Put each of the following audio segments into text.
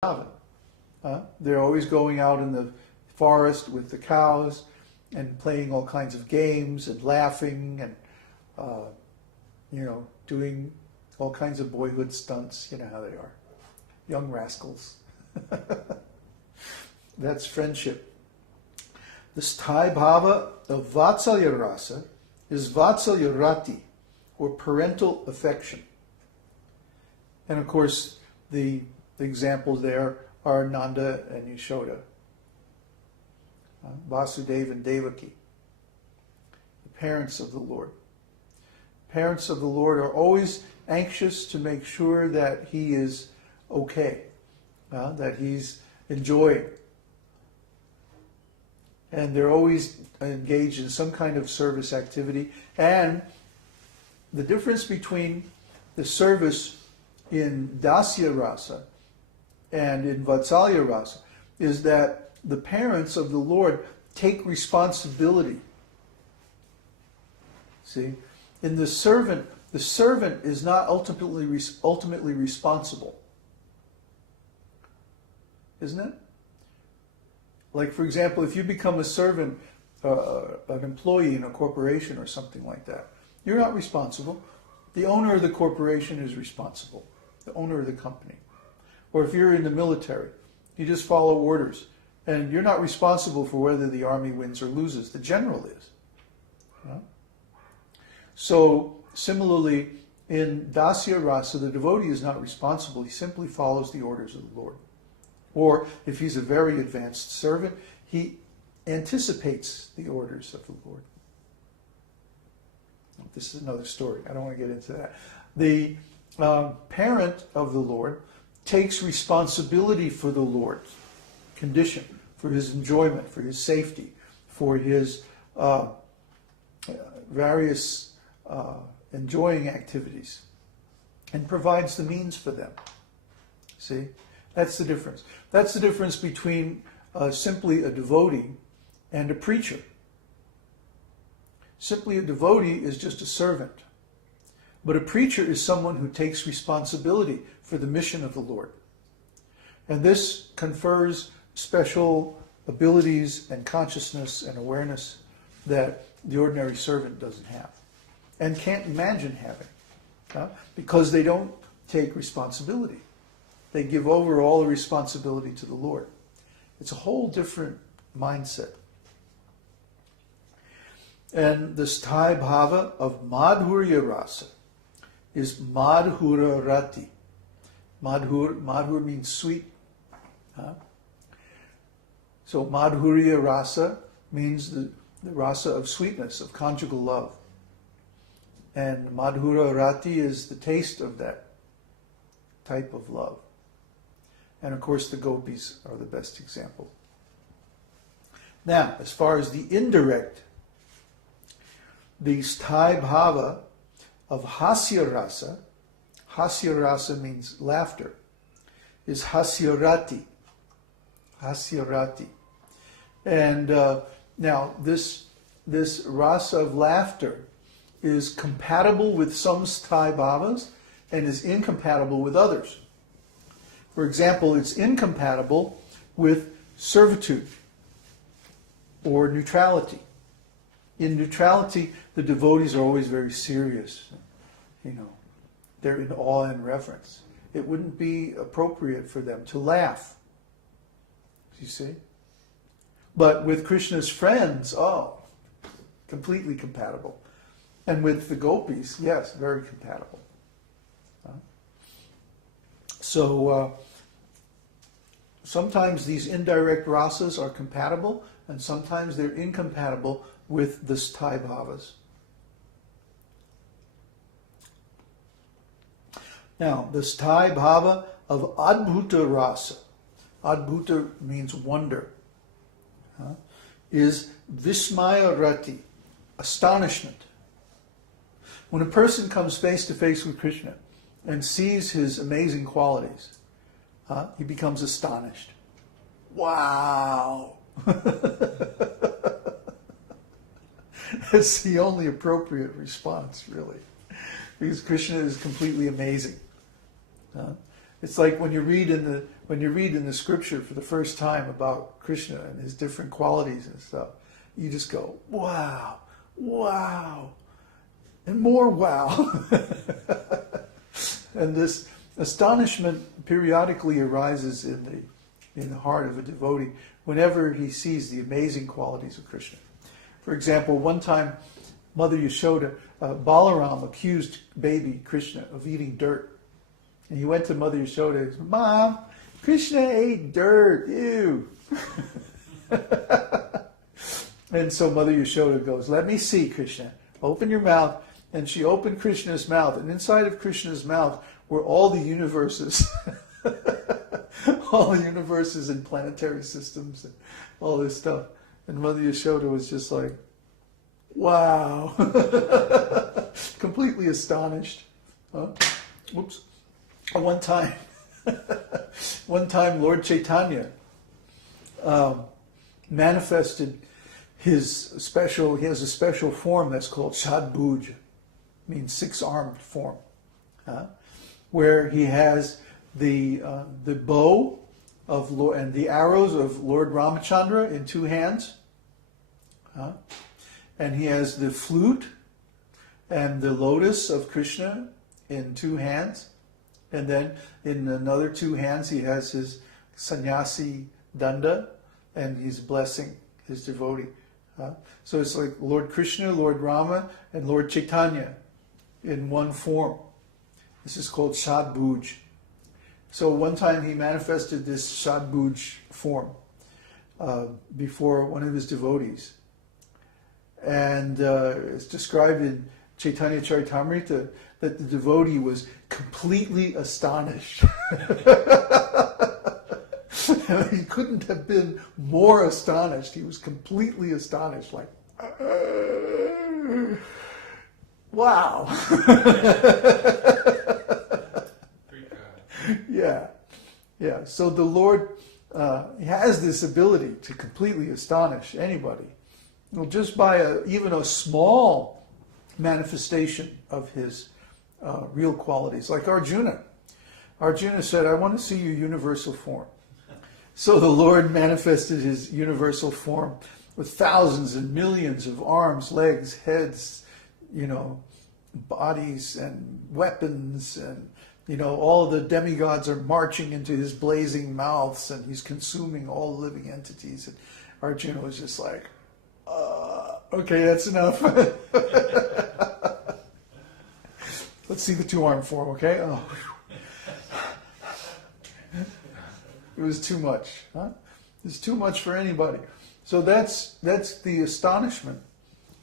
They're always going out in the forest with the cows and playing all kinds of games and laughing and, doing all kinds of boyhood stunts. You know how they are. Young rascals. That's friendship. The Sthāyi-bhāva of vātsalya rasa is vātsalya-rati, or parental affection. And of course, the examples there are Nanda and Yashoda, Vasudeva and Devaki, the parents of the Lord. Parents of the Lord are always anxious to make sure that he is okay, that he's enjoying. And they're always engaged in some kind of service activity. And the difference between the service in dāsya rasa and in vātsalya rasa is that the parents of the Lord take responsibility. See? In the servant is not ultimately responsible. Isn't it? Like, for example, if you become a servant, an employee in a corporation or something like that, you're not responsible. The owner of the corporation is responsible, the owner of the company. Or if you're in the military, you just follow orders, and you're not responsible for whether the army wins or loses. The general is. So, similarly, in dāsya rasa, the devotee is not responsible. He simply follows the orders of the Lord. Or, if he's a very advanced servant, he anticipates the orders of the Lord. This is another story. I don't want to get into that. The parent of the Lord takes responsibility for the Lord's condition, for his enjoyment, for his safety, for his various enjoying activities, and provides the means for them. See? That's the difference. That's the difference between simply a devotee and a preacher. Simply a devotee is just a servant. But a preacher is someone who takes responsibility for the mission of the Lord. And this confers special abilities and consciousness and awareness that the ordinary servant doesn't have and can't imagine having, because they don't take responsibility. They give over all the responsibility to the Lord. It's a whole different mindset. And the Sthāyi-bhāva of mādhurya rasa is mukhya-rati. Madhur means sweet. So mādhurya rasa means the rasa of sweetness, of conjugal love. And mukhya-rati is the taste of that type of love. And of course the gopis are the best example. Now, as far as the indirect, the Sthāyi-bhāva of hasya rasa means laughter, is mukhya-rati. Mukhya-rati. And now this rasa of laughter is compatible with some Sthāyi-bhāvas and is incompatible with others. For example, it's incompatible with servitude or neutrality. In neutrality, the devotees are always very serious. They're in awe and reverence. It wouldn't be appropriate for them to laugh. You see? But with Krishna's friends, completely compatible. And with the gopis, yes, very compatible. So sometimes these indirect rasas are compatible, and sometimes they're incompatible with the Sthāyi-bhāvas. Now, the Sthāyi-bhāva of adbhuta rasa, adbhuta means wonder, is mukhya-rati, astonishment. When a person comes face to face with Krishna and sees his amazing qualities, he becomes astonished. Wow! That's the only appropriate response, really. Because Krishna is completely amazing. It's like when you read in when you read in the scripture for the first time about Krishna and his different qualities and stuff, you just go, wow, wow, and more wow. And this astonishment periodically arises in the heart of a devotee whenever he sees the amazing qualities of Krishna. For example, one time Mother Yashoda, Balaram accused baby Krishna of eating dirt. And he went to Mother Yashoda and said, Mom, Krishna ate dirt, ew. And so Mother Yashoda goes, let me see, Krishna. Open your mouth. And she opened Krishna's mouth. And inside of Krishna's mouth were all the universes. All the universes and planetary systems and all this stuff. And Mother Yashoda was just like, wow. Completely astonished. Whoops. One time Lord Chaitanya manifested he has a special form that's called Shadbhuj, means six-armed form, where he has the bow of Lord, and the arrows of Lord Ramachandra in two hands, and he has the flute and the lotus of Krishna in two hands, and then in another two hands he has his sannyasi danda, and he's blessing his devotee. So it's like Lord Krishna, Lord Rama, and Lord Chaitanya in one form. This is called Shadbhuj. So one time he manifested this Shadbhuj form before one of his devotees. And it's described in Chaitanya Charitamrita that the devotee was completely astonished. He couldn't have been more astonished. He was completely astonished, like, wow. Yeah. So the Lord has this ability to completely astonish anybody. Well, just by even a small manifestation of his real qualities, like Arjuna. Arjuna said, I want to see your universal form. So the Lord manifested his universal form with thousands and millions of arms, legs, heads, bodies and weapons, and all of the demigods are marching into his blazing mouths, and he's consuming all living entities. And Arjuna was just like, okay, that's enough. Let's see the two-arm form, okay? Oh. It was too much. It's too much for anybody. So that's the astonishment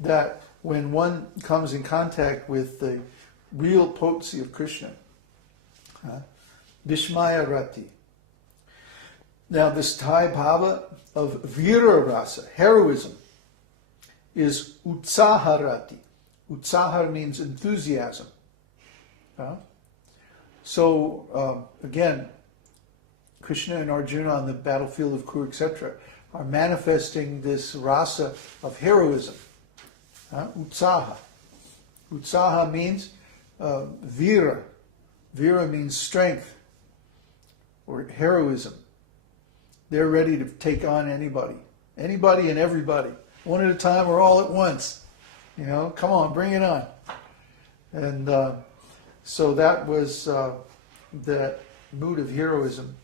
that when one comes in contact with the real potency of Krishna. Mukhya-rati. Now the Sthāyi-bhāva of vīra-rasa, heroism, is utsāha-rati. Utsaha means enthusiasm. So again, Krishna and Arjuna on the battlefield of Kurukshetra are manifesting this rasa of heroism. Utsaha. Utsaha means vira. Vira means strength or heroism. They're ready to take on anybody. Anybody and everybody. One at a time or all at once. Come on, bring it on. And so that was that mood of heroism.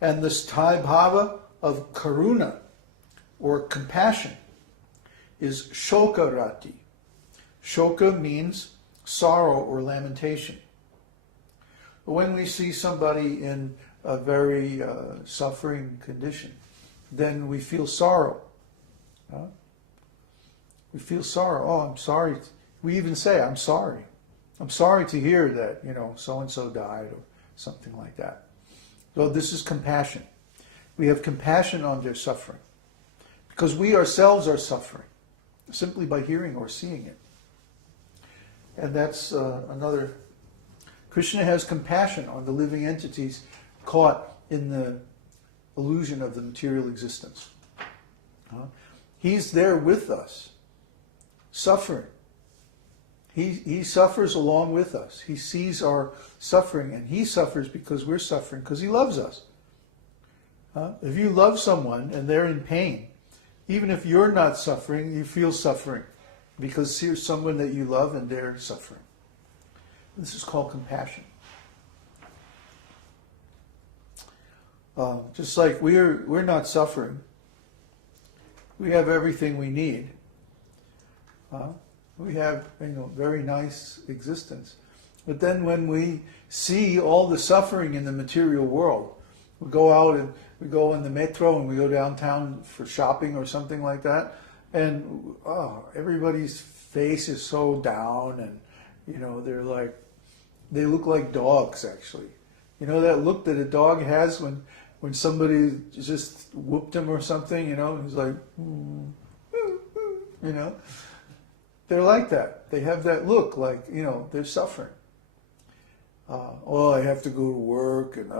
And the Sthāyi-bhāva of karuna, or compassion, is shoka-rati. Shoka means sorrow or lamentation. When we see somebody in a very suffering condition, then we feel sorrow. We feel sorrow. Oh, I'm sorry. We even say, I'm sorry. I'm sorry to hear that, so-and-so died or something like that. So this is compassion. We have compassion on their suffering because we ourselves are suffering simply by hearing or seeing it. And that's another. Krishna has compassion on the living entities caught in the illusion of the material existence. He's there with us, suffering. He suffers along with us. He sees our suffering, and he suffers because we're suffering, because he loves us. If you love someone and they're in pain, even if you're not suffering, you feel suffering, because here's someone that you love and they're suffering. This is called compassion. Just like we're not suffering, we have everything we need. We have very nice existence. But then when we see all the suffering in the material world, we go out and we go in the metro and we go downtown for shopping or something like that, and everybody's face is so down, and they look like dogs actually. You know that look that a dog has when somebody just whooped him or something, he's like, They're like that. They have that look like, they're suffering. I have to go to work and